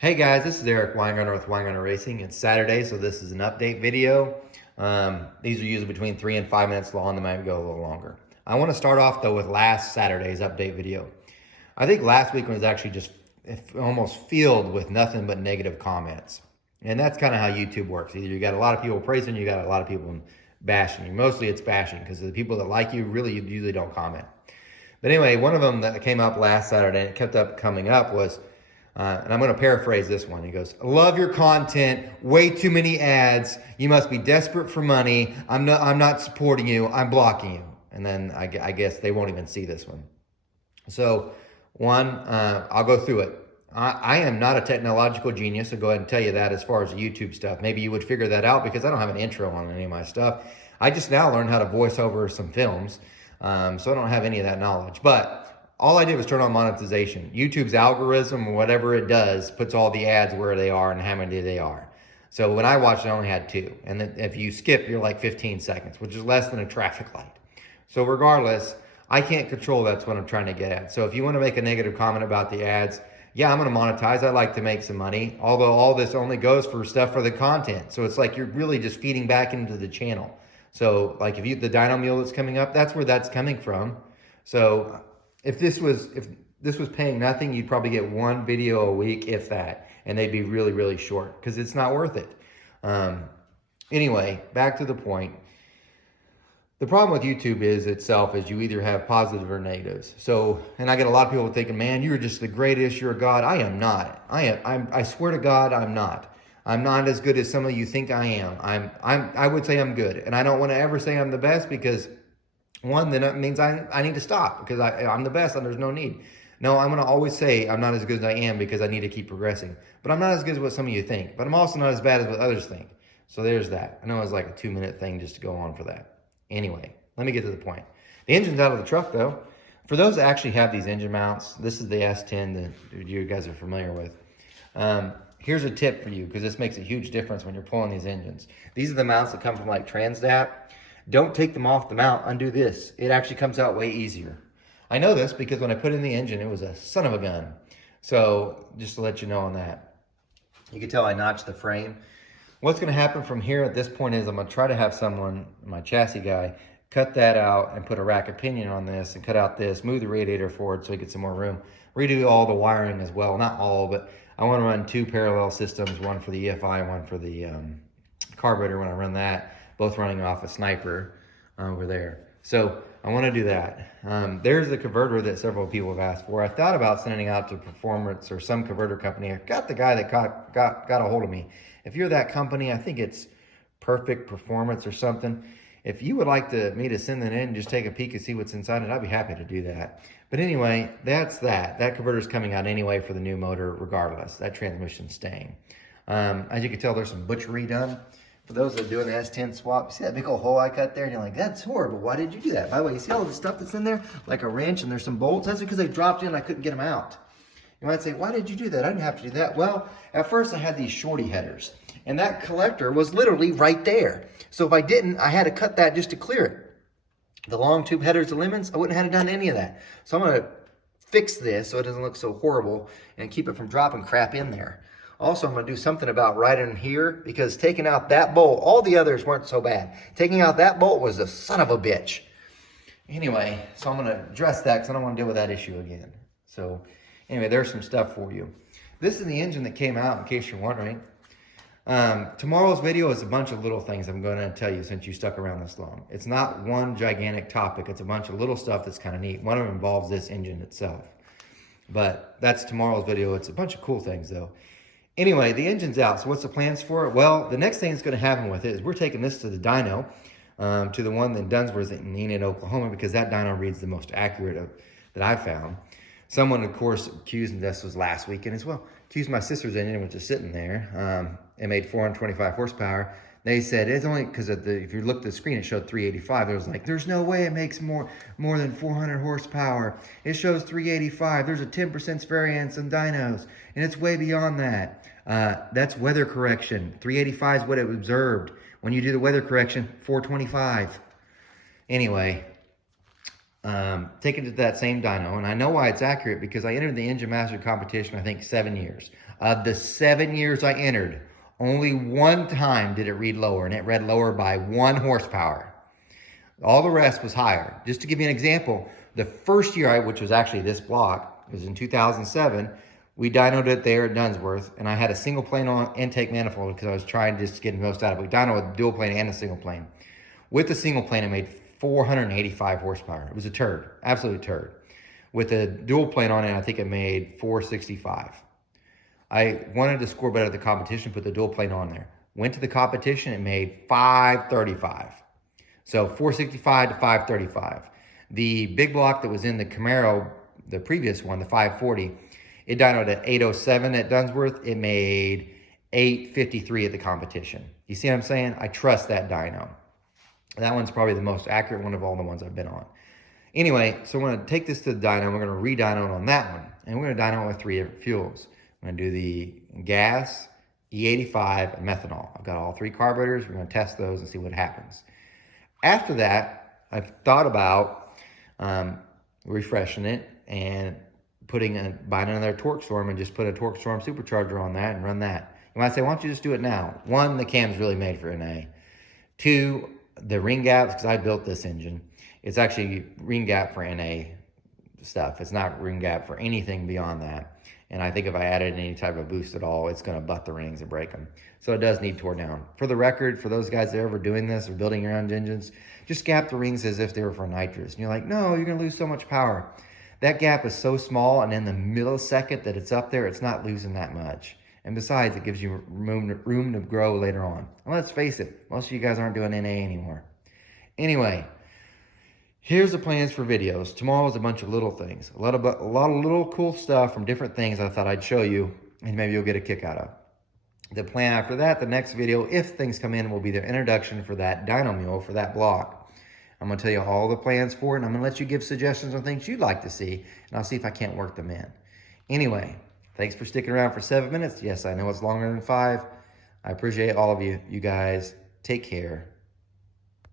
Hey guys, this is Eric Weingartner with Weingartner Racing. It's Saturday, so this is an update video. These are usually between 3 and 5 minutes long. They might go a little longer. I want to start off though with last Saturday's update video. I think last week was actually just almost filled with nothing but negative comments. And that's kind of how YouTube works. Either you got a lot of people praising you, got a lot of people bashing you. Mostly it's bashing because the people that like you really usually don't comment. But anyway, one of them that came up last Saturday and it kept up coming up was, and I'm going to paraphrase this one. He goes, "Love your content. Way too many ads. You must be desperate for money. I'm not supporting you. I'm blocking you." And then I guess they won't even see this one. So I'll go through it. I am not a technological genius. I'll go ahead and tell you that as far as YouTube stuff. Maybe you would figure that out because I don't have an intro on any of my stuff. I just now learned how to voice over some films. So I don't have any of that knowledge. But all I did was turn on monetization. YouTube's algorithm or whatever it does puts all the ads where they are and how many they are. So when I watched it, I only had 2. And then if you skip, you're like 15 seconds, which is less than a traffic light. So regardless, I can't control that's what I'm trying to get at. So if you want to make a negative comment about the ads, yeah, I'm going to monetize. I like to make some money. Although all this only goes for stuff for the content. So it's like you're really just feeding back into the channel. So like the Dyno Mule that's coming up, that's where that's coming from. So if this was paying nothing, you'd probably get 1 video a week, if that, and they'd be really, really short because it's not worth it. Anyway, back to the point. The problem with YouTube is you either have positive or negatives. So, and I get a lot of people thinking, "Man, you're just the greatest. You're a god." I am not. I swear to God, I'm not. I'm not as good as some of you think I am. I would say I'm good, and I don't want to ever say I'm the best because one, then it means I need to stop because I'm the best and there's no need. No, I'm going to always say I'm not as good as I am because I need to keep progressing. But I'm not as good as what some of you think. But I'm also not as bad as what others think. So there's that. I know it's like a 2-minute thing just to go on for that. Anyway, let me get to the point. The engine's out of the truck though. For those that actually have these engine mounts, this is the S10 that you guys are familiar with. Here's a tip for you because this makes a huge difference when you're pulling these engines. These are the mounts that come from like Transdat. Don't take them off the mount, undo this. It actually comes out way easier. I know this because when I put in the engine, it was a son of a gun. So just to let you know on that. You can tell I notched the frame. What's gonna happen from here at this point is I'm gonna try to have someone, my chassis guy, cut that out and put a rack of pinion on this and cut out this, move the radiator forward so we get some more room. Redo all the wiring as well, not all, but I wanna run 2 parallel systems, one for the EFI, one for the carburetor when I run that. Both running off a Sniper over there. So I want to do that. There's the converter that several people have asked for. I thought about sending out to Performance or some converter company. I got the guy that got a hold of me. If you're that company, I think it's Perfect Performance or something. If you would like me to send that in, just take a peek and see what's inside it, I'd be happy to do that. But anyway, that's that. That converter's coming out anyway for the new motor regardless. That transmission's staying. As you can tell, there's some butchery done. For those that are doing the S10 swap, see that big old hole I cut there? And you're like, "That's horrible. Why did you do that?" By the way, you see all the stuff that's in there? Like a wrench and there's some bolts? That's because they dropped in and I couldn't get them out. You might say, "Why did you do that?" I didn't have to do that. Well, at first I had these shorty headers. And that collector was literally right there. So if I didn't, I had to cut that just to clear it. The long tube headers, the lemons, I wouldn't have had to done any of that. So I'm going to fix this so it doesn't look so horrible and keep it from dropping crap in there. Also, I'm going to do something about right in here because taking out that bolt, all the others weren't so bad. Taking out that bolt was a son of a bitch. Anyway, so I'm going to address that because I don't want to deal with that issue again. So anyway, there's some stuff for you. This is the engine that came out in case you're wondering. Tomorrow's video is a bunch of little things I'm going to tell you since you stuck around this long. It's not one gigantic topic. It's a bunch of little stuff that's kind of neat. One of them involves this engine itself. But that's tomorrow's video. It's a bunch of cool things though. Anyway, the engine's out. So what's the plans for it? Well, the next thing that's going to happen with it is we're taking this to the dyno, to the one in Dunsworth in Enid, Oklahoma, because that dyno reads the most accurate that I've found. Someone, of course, accused, and this was last weekend as well, accused my sister's engine, which is sitting there. It made 425 horsepower. They said it's only because if you look at the screen, it showed 385. It was like, there's no way it makes more than 400 horsepower. It shows 385. There's a 10% variance in dynos, and it's way beyond that. That's weather correction. 385 is what it observed. When you do the weather correction, 425. Anyway, take it to that same dyno, and I know why it's accurate because I entered the Engine Master competition, I think 7 years. Of the 7 years I entered, only one time did it read lower, and it read lower by 1 horsepower. All the rest was higher. Just to give you an example, the first year, which was actually this block, it was in 2007, we dynoed it there at Dunsworth, and I had a single plane on intake manifold because I was trying just to get the most out of it. We dynoed with dual plane and a single plane. With the single plane, I made 485 horsepower. It was a turd, absolute turd. With the dual plane on it, I think it made 465. I wanted to score better at the competition, put the dual plane on there. Went to the competition, it made 535. So 465 to 535. The big block that was in the Camaro, the previous one, the 540, it dynoed at 807 at Dunsworth. It made 853 at the competition. You see what I'm saying? I trust that dyno. That one's probably the most accurate one of all the ones I've been on. Anyway, so we're going to take this to the dyno. We're going to re-dyno on that one. And we're going to dyno with 3 different fuels. I'm going to do the gas, E85, and methanol. I've got all 3 carburetors. We're going to test those and see what happens. After that, I've thought about refreshing it and buying another Torque Storm and just put a Torque Storm supercharger on that and run that. You might say, why don't you just do it now? 1, the cam's really made for NA. 2, the ring gaps, because I built this engine, it's actually ring gap for NA stuff. It's not ring gap for anything beyond that. And I think if I added any type of boost at all, it's going to butt the rings and break them. So it does need tore down. For the record, for those guys that are ever doing this or building your own engines, just gap the rings as if they were for nitrous. And you're like, no, you're going to lose so much power. That gap is so small, and in the millisecond that it's up there, it's not losing that much. And besides, it gives you room to grow later on. And let's face it, most of you guys aren't doing NA anymore. Anyway, here's the plans for videos. Tomorrow is a bunch of little things. A lot of little cool stuff from different things I thought I'd show you, and maybe you'll get a kick out of. The plan after that, the next video, if things come in, will be the introduction for that dyno mule for that block. I'm going to tell you all the plans for it, and I'm going to let you give suggestions on things you'd like to see, and I'll see if I can't work them in. Anyway, thanks for sticking around for 7 minutes. Yes, I know it's longer than 5. I appreciate all of you. You guys, take care.